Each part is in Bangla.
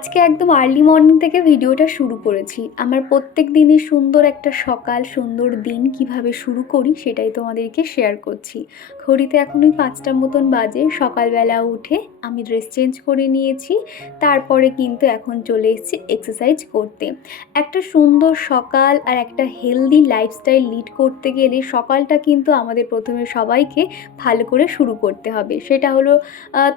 আজকে একদম আর্লি মর্নিং থেকে ভিডিওটা শুরু করেছি। আমার প্রত্যেক দিনের সুন্দর একটা সকাল, সুন্দর দিন কীভাবে শুরু করি সেটাই তোমাদেরকে শেয়ার করছি। ঘড়িতে এখন ওই পাঁচটার মতন বাজে, সকালবেলা উঠে আমি ড্রেস চেঞ্জ করে নিয়েছি, তারপরে কিন্তু এখন চলে এসেছি এক্সারসাইজ করতে। একটা সুন্দর সকাল আর একটা হেলদি লাইফস্টাইল লিড করতে গেলে সকালটা কিন্তু আমাদের প্রথমে সবাইকে ভালো করে শুরু করতে হবে। সেটা হলো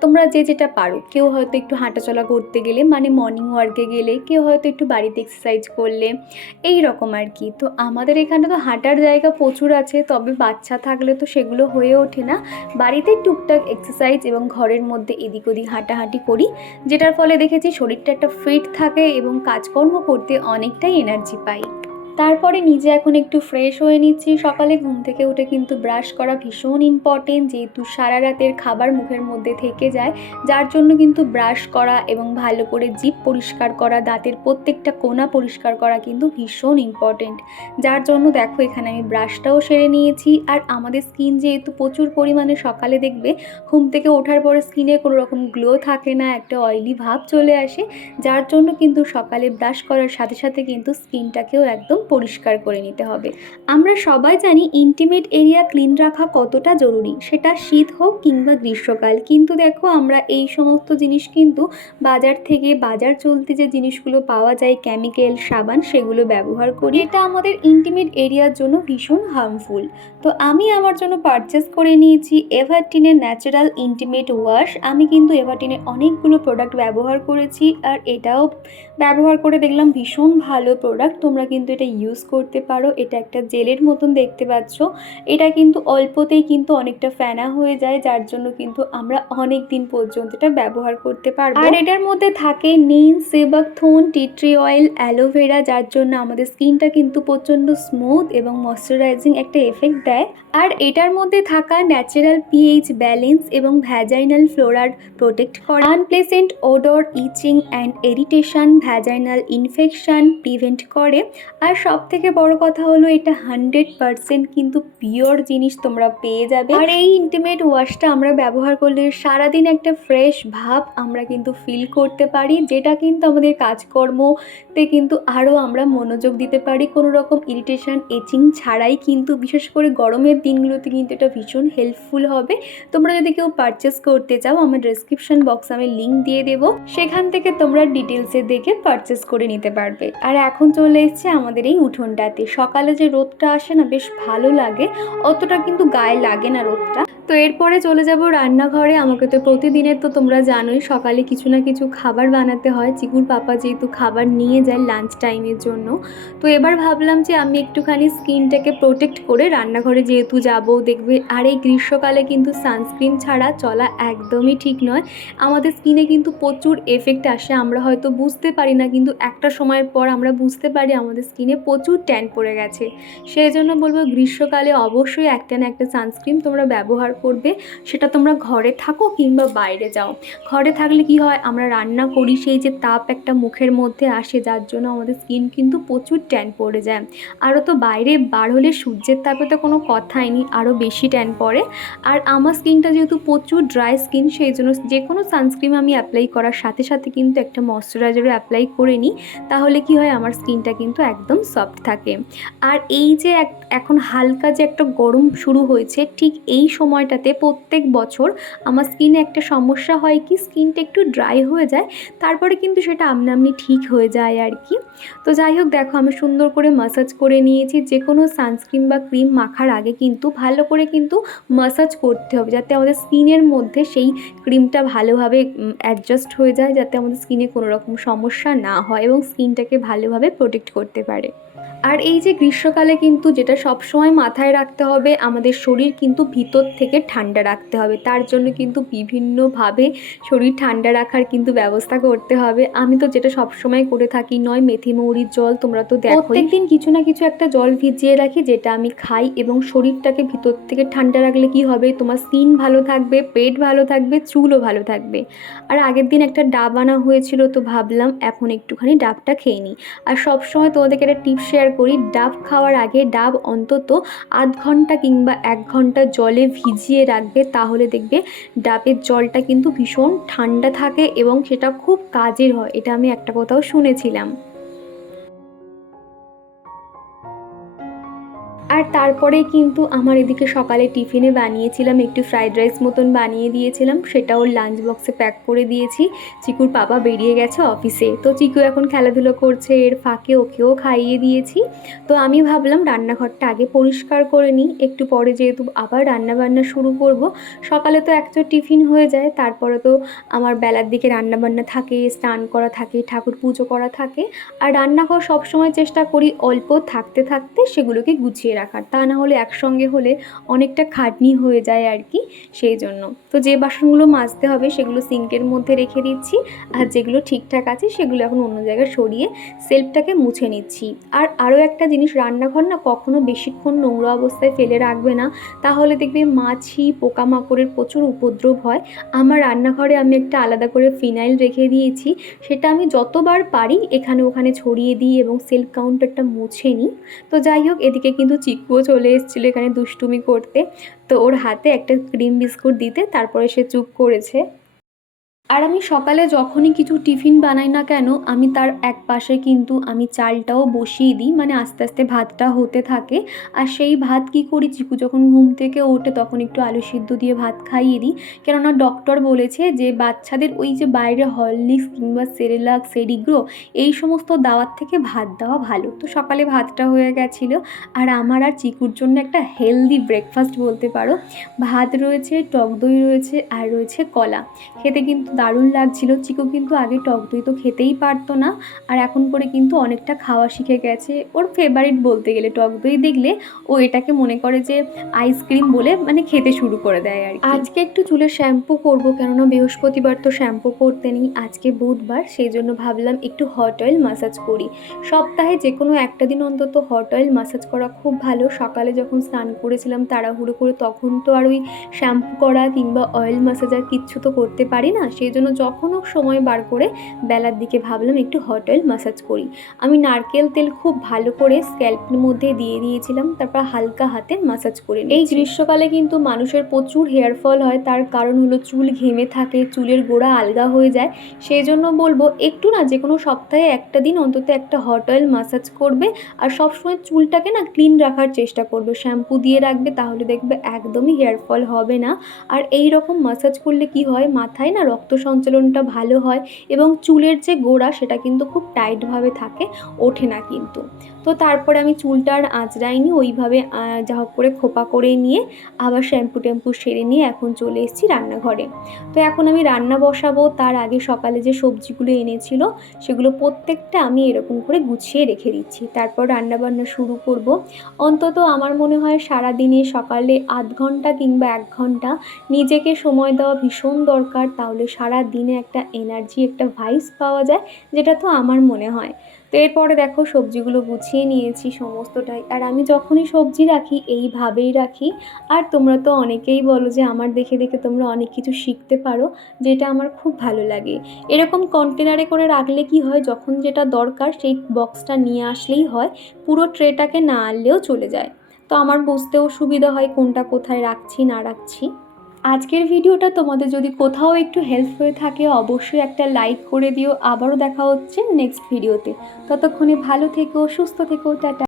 তোমরা যে যেটা পারো। কেউ হয়তো একটু হাঁটাচলা করতে গেলে মানে মর্নিং ওয়ার্কে গেলে কেউ হয়তো একটু বাড়িতে এক্সারসাইজ করলে, এই রকম আর কি। তো আমাদের এখানে তো হাঁটার জায়গা প্রচুর আছে, তবে বাচ্চা থাকলে তো সেগুলো হয়ে ওঠে না। বাড়িতে টুকটাক এক্সারসাইজ এবং ঘরের মধ্যে এদিক ওদিক হাঁটাহাঁটি করি, যেটার ফলে দেখেছি শরীরটা একটা ফিট থাকে এবং কাজকর্ম করতে অনেকটাই এনার্জি পাই। তারপরে নিজে এখন একটু ফ্রেশ হয়ে নিচ্ছি। সকালে ঘুম থেকে উঠে কিন্তু ব্রাশ করা ভীষণ ইম্পর্টেন্ট যেহেতু সারা রাতের খাবার মুখের মধ্যে থেকে যায়। যার জন্য কিন্তু ব্রাশ করা এবং ভালো করে জিভ পরিষ্কার করা, দাঁতের প্রত্যেকটা কোনা পরিষ্কার করা কিন্তু ভীষণ ইম্পর্টেন্ট যার জন্য দেখো এখানে আমি ব্রাশটাও সেরে নিয়েছি। আর আমাদের স্কিন যেহেতু প্রচুর পরিমাণে সকালে দেখবে, ঘুম থেকে ওঠার পরে স্কিনে কোনো রকম গ্লো থাকে না, একটা অয়েলি ভাব চলে আসে। যার জন্য কিন্তু সকালে ব্রাশ করার সাথে সাথে কিন্তু স্কিনটাকেও একদম পরিষ্কার করে নিতে হবে। আমরা সবাই জানি ইন্টিমেট এরিয়া ক্লিন রাখা কতটা জরুরি, সেটা শীত হোক কিংবা গ্রীষ্মকাল। কিন্তু দেখো, আমরা এই সমস্ত জিনিস কিন্তু বাজার থেকে বাজার চলতে যে জিনিসগুলো পাওয়া যায় কেমিক্যাল সাবান, সেগুলো ব্যবহার করি। এটা আমাদের ইন্টিমেট এরিয়ার জন্য ভীষণ হার্মফুল তো আমি আমার জন্য পারচেস করে নিয়েছি এভারটিনের ন্যাচারাল ইন্টিমেট ওয়াশ আমি কিন্তু এভারটিনের অনেকগুলো প্রোডাক্ট ব্যবহার করেছি, আর এটাও ব্যবহার করে দেখলাম ভীষণ ভালো প্রোডাক্ট তোমরা কিন্তু এটা ইউজ করতে পারো। এটা একটা জেলের মতন দেখতে পাচ্ছ। এটা কিন্তু অল্পতেই কিন্তু অনেকটা ফেনা হয়ে যায়, যার জন্য কিন্তু আমরা অনেক দিন পর্যন্ত এটা ব্যবহার করতে পারব। আর এটার মধ্যে থাকে নিম সেবাকথোন টিট্রি অয়েল অ্যালোভেরা যার জন্য আমাদের স্কিনটা কিন্তু প্রচণ্ড স্মুথ এবং ময়শ্চারাইজিং একটা এফেক্ট দেয়। আর এটার মধ্যে থাকা ন্যাচারাল পিএইচ ব্যালেন্স এবং ভ্যাজাইনাল ফ্লোরার প্রোটেক্ট করে। Unpleasant odour itching and irritation vaginal infection prevent করে। আর সব থেকে বড় কথা হলো এটা হান্ড্রেড পারসেন্ট কিন্তু পিওর জিনিস তোমরা পেয়ে যাবে। আর এই ইন্টিমেট ওয়াশটা আমরা ব্যবহার করলে সারাদিন একটা ফ্রেশ ভাব আমরা কিন্তু ফিল করতে পারি, যেটা কিন্তু আমাদের কাজকর্মতে কিন্তু আরও আমরা মনোযোগ দিতে পারি। কোনো রকম ইরিটেশন এচিং ছাড়াই কিন্তু বিশেষ করে গরমের দিনগুলোতে কিন্তু এটা ভীষণ হেল্পফুল হবে। তোমরা যদি কেউ পারচেস করতে চাও, আমার ডেসক্রিপশন বক্স আমি লিঙ্ক দিয়ে দেবো। সেখান থেকে তোমরা ডিটেলসে দেখে পারচেস করে নিতে পারবে। আর এখন চলে এসছে আমাদের এই উঠোনটাতে। সকালে যে রোদটা আসে না, বেশ ভালো লাগে। অতটা কিন্তু গায়ে লাগে না রোদটা। তো এরপরে চলে যাব রান্নাঘরে। আমাকে তো প্রতিদিনের তো তোমরা জানোই, সকালে কিছু না কিছু খাবার বানাতে হয়। চিকুর পাপা যেহেতু খাবার নিয়ে যায় লাঞ্চ টাইমের জন্য। তো এবার ভাবলাম যে আমি একটুখানি স্কিনটাকে প্রোটেক্ট করে রান্নাঘরে যেহেতু যাব, দেখবে আর এই গ্রীষ্মকালে কিন্তু সানস্ক্রিন ছাড়া চলা একদমই ঠিক নয়। আমাদের স্কিনে কিন্তু প্রচুর এফেক্ট আসে। আমরা হয়তো বুঝতে পারি না, কিন্তু একটা সময়ের পর আমরা বুঝতে পারি আমাদের স্কিনে প্রচুর ট্যান পড়ে গেছে। সেই জন্য বলব গ্রীষ্মকালে অবশ্যই একটা না একটা সানস্ক্রিন তোমরা ব্যবহার করবে। সেটা তোমরা ঘরে থাকো কিংবা বাইরে যাও। ঘরে থাকলে কি হয়? আমরা রান্না করি সেই যে তাপ একটা মুখের মধ্যে আসে, যার জন্য আমাদের স্কিন কিন্তু প্রচুর ট্যান পড়ে যায়। আরও তো বাইরে বার হলে সূর্যের তাপে তো কোনো কথাই নেই আরও বেশি ট্যান পড়ে। আর আমার স্কিনটা যেহেতু প্রচুর ড্রাই স্কিন সেই জন্য যে কোনো সানস্ক্রিন আমি অ্যাপ্লাই করার সাথে সাথে কিন্তু একটা ময়শ্চারাইজারও অ্যাপ্লাই করে নিই। তাহলে কি হয়? আমার স্কিনটা কিন্তু একদম সফট থাকে। আর এই যে এখন হালকা যে একটা গরম শুরু হয়েছে, ঠিক এই সময়টাতে প্রত্যেক বছর আমার স্কিনে একটা সমস্যা হয় কি স্কিনটা একটু ড্রাই হয়ে যায়, তারপরে কিন্তু সেটা আমনি আমনি ঠিক হয়ে যায় আর কি। তো যাই হোক, দেখো আমি সুন্দর করে মাসাজ করে নিয়েছি যে কোনো সানস্ক্রিন বা ক্রিম মাখার আগে কিন্তু ভালো করে কিন্তু মাসাজ করতে হবে, যাতে আমাদের স্কিনের মধ্যে সেই ক্রিমটা ভালোভাবে অ্যাডজাস্ট হয়ে যায়, যাতে আমাদের স্কিনে কোনো রকম সমস্যা না হয় এবং স্কিনটাকে ভালোভাবে প্রোটেক্ট করতে পারে। আর এই যে গ্রীষ্মকালে কিন্তু যেটা সবসময় মাথায় রাখতে হবে, আমাদের শরীর কিন্তু ভিতর থেকে ঠান্ডা রাখতে হবে। তার জন্য কিন্তু বিভিন্নভাবে শরীর ঠান্ডা রাখার কিন্তু ব্যবস্থা করতে হবে। আমি তো যেটা সবসময় করে থাকি, নয় মেথি মৌরির জল, তোমরা তো দেখো প্রত্যেকদিন কিছু না কিছু একটা জল ভিজিয়ে রাখি, যেটা আমি খাই এবং শরীরটাকে ভিতর থেকে ঠান্ডা রাখলে কি হবে? তোমার স্কিন ভালো থাকবে, পেট ভালো থাকবে, চুলও ভালো থাকবে। আর আগের দিন একটা ডাব আনা হয়েছিল, তো ভাবলাম এখন একটুখানি ডাবটা খেয়ে নিই। আর সবসময় তোমাদেরকে একটা টিপ শেয়ার করি, ডাব খাওয়ার আগে ডাব অন্তত আধ ঘণ্টা কিংবা এক ঘণ্টা জলে ভিজিয়ে রাখবে, তাহলে দেখবে ডাবের জলটা কিন্তু ভীষণ ঠান্ডা থাকে এবং সেটা খুব কাজের হয়, এটা আমি একটা কথাও শুনেছিলাম। আর তারপরে কিন্তু আমার এদিকে সকালে টিফিনে বানিয়েছিলাম, একটু ফ্রাইড রাইস মতন বানিয়ে দিয়েছিলাম সেটা ওর লাঞ্চ বক্সে প্যাক করে দিয়েছি। চিকুর পাপা বেরিয়ে গেছে অফিসে তো চিকু এখন খেলাধুলো করছে, এর ফাঁকে ওকেও খাইয়ে দিয়েছি। তো আমি ভাবলাম রান্নাঘরটা আগে পরিষ্কার করে নিই, একটু পরে যেহেতু আবার রান্না বান্না শুরু করব। সকালে তো একটা টিফিন হয়ে যায়, তারপরে তো আমার বেলার দিকে রান্না বান্না থাকে, স্নান করা থাকে, ঠাকুর পুজো করা থাকে। আর রান্নাঘর সবসময় চেষ্টা করি অল্প থাকতে থাকতে সেগুলোকে গুছিয়ে রাখার। তা না হলে একসঙ্গে হলে অনেকটা খাটনি হয়ে যায় আর কি, সেই জন্য। তো যে বাসনগুলো মাজতে হবে সেগুলো সিঙ্কের মধ্যে রেখে দিচ্ছি, আর যেগুলো ঠিকঠাক আছে সেগুলো এখন অন্য জায়গায় সরিয়ে সেলফটাকে মুছে নিচ্ছি। আর আরও একটা জিনিস, রান্নাঘর না কখনো বেশিক্ষণ নোংরা অবস্থায় ফেলে রাখবে না। তাহলে দেখবে মাছি, পোকামাকড়ের প্রচুর উপদ্রব হয়। আমার রান্নাঘরে আমি একটা আলাদা করে ফিনাইল রেখে দিয়েছি, সেটা আমি যতবার পারি এখানে ওখানে ছড়িয়ে দিই এবং সেলফ কাউন্টারটা মুছে নিই। তো যাই হোক, এদিকে কিন্তু চিকুও চলে এসেছিল এখানে দুষ্টুমি করতে। তো ওর হাতে একটা ক্রিম বিস্কুট দিতে, তারপরে সে চুপ করেছে। আর আমি সকালে যখনই কিছু টিফিন বানাই না কেন, আমি তার এক পাশে কিন্তু আমি চালটাও বসিয়ে দিই। মানে আস্তে আস্তে ভাতটা হতে থাকে। আর সেই ভাত কি করি, চিকু যখন ঘুম থেকে ওঠে তখন একটু আলু সিদ্ধ দিয়ে ভাত খাইয়ে দিই। কেননা ডক্টর বলেছে যে, বাচ্চাদের ওই যে বাইরে হরলিক্স কিংবা সেরেলাক, সেরিগ্রো এই সমস্ত দাওয়ার থেকে ভাত দেওয়া ভালো। তো সকালে ভাতটা হয়ে গেছিল। আর আমার আর চিকুর জন্য একটা হেলদি ব্রেকফাস্ট বলতে পারো। ভাত রয়েছে, টক দই রয়েছে, আর রয়েছে কলা। খেতে কিন্তু দারুণ লাগছিল। চিকু কিন্তু আগে টক দই তো খেতেই পারতো না, আর এখন করে কিন্তু অনেকটা খাওয়া শিখে গেছে। ওর ফেভারিট বলতে গেলে টক দই দেখলে ও এটাকে মনে করে যে আইসক্রিম বলে মানে খেতে শুরু করে দেয় আর। আজকে একটু চুলের শ্যাম্পু করব, কেননা বৃহস্পতিবার তো শ্যাম্পু করতে নেই। আজকে বুধবার, সেই জন্য ভাবলাম একটু হট অয়েল মাসাজ করি। সপ্তাহে যে কোনো একটা দিন অন্তত হট অয়েল মাসাজ করা খুব ভালো। সকালে যখন স্নান করেছিলাম তাড়াহুড়ো করে তখন তো আর ওই শ্যাম্পু করা কিংবা অয়েল মাসাজ আর কিচ্ছু তো করতে পারি না সেই জন্য যখনও সময় বার করে বেলার দিকে ভাবলাম একটু হট অয়েল মাসাজ করি। আমি নারকেল তেল খুব ভালো করে স্ক্যাল্পের মধ্যে দিয়ে দিয়েছিলাম, তারপর হালকা হাতে মাসাজ করে। এই গ্রীষ্মকালে কিন্তু মানুষের প্রচুর হেয়ার ফল হয়, তার কারণ হলো চুল ঘেমে থাকে, চুলের গোড়া আলগা হয়ে যায়। সেই জন্য বলব একটু না যে কোনো সপ্তাহে একটা দিন অন্তত একটা হট অয়েল মাসাজ করবে আর সবসময় চুলটাকে না ক্লিন রাখার চেষ্টা করবে। শ্যাম্পু দিয়ে রাখবে তাহলে দেখবে একদমই হেয়ার ফল হবে না। আর এই রকম মাসাজ করলে কি হয়? মাথায় না রক্ত সঞ্চালনটা ভালো হয় এবং চুলের যে গোড়া সেটা কিন্তু খুব টাইটভাবে থাকে, ওঠে না কিন্তু। তো তারপরে আমি চুলটা আর আঁচড়াইনি, ওইভাবে যা হোক করে খোপা করে নিয়ে আবার শ্যাম্পু ট্যাম্পু সেরে নিয়ে এখন চলে এসেছি রান্নাঘরে। তো এখন আমি রান্না বসাবো, তার আগে সকালে যে সবজিগুলো এনেছিল সেগুলো প্রত্যেকটা আমি এরকম করে গুছিয়ে রেখে দিচ্ছি। তারপর রান্না বান্না শুরু করব। অন্তত আমার মনে হয় সারা দিনে সকালে আধ ঘণ্টা কিংবা এক ঘণ্টা নিজেকে সময় দেওয়া ভীষণ দরকার, তাহলে সারা দিনে একটা এনার্জি একটা ভাইস পাওয়া যায়, যেটা তো আমার মনে হয়। তো এরপরে দেখো সবজিগুলো গুছিয়ে নিয়েছি সমস্তটাই। আর আমি যখনই সবজি রাখি, এইভাবেই রাখি। আর তোমরা তো অনেকেই বলো যে আমার দেখে দেখে তোমরা অনেক কিছু শিখতে পারো, যেটা আমার খুব ভালো লাগে। এরকম কন্টেনারে করে রাখলে কি হয়, যখন যেটা দরকার সেই বক্সটা নিয়ে আসলেই হয়, পুরো ট্রেটাকে না আনলেও চলে যায়। তো আমার বুঝতেও সুবিধা হয় কোনটা কোথায় রাখছি, না রাখছি। আজকের ভিডিওটা তোমাদের যদি কোথাও একটু হেল্প হয়ে থাকে, অবশ্যই একটা লাইক করে দিও। আবারও দেখা হচ্ছে নেক্সট ভিডিওতে ততক্ষণে ভালো থেকো, সুস্থ থেকো, টাটা।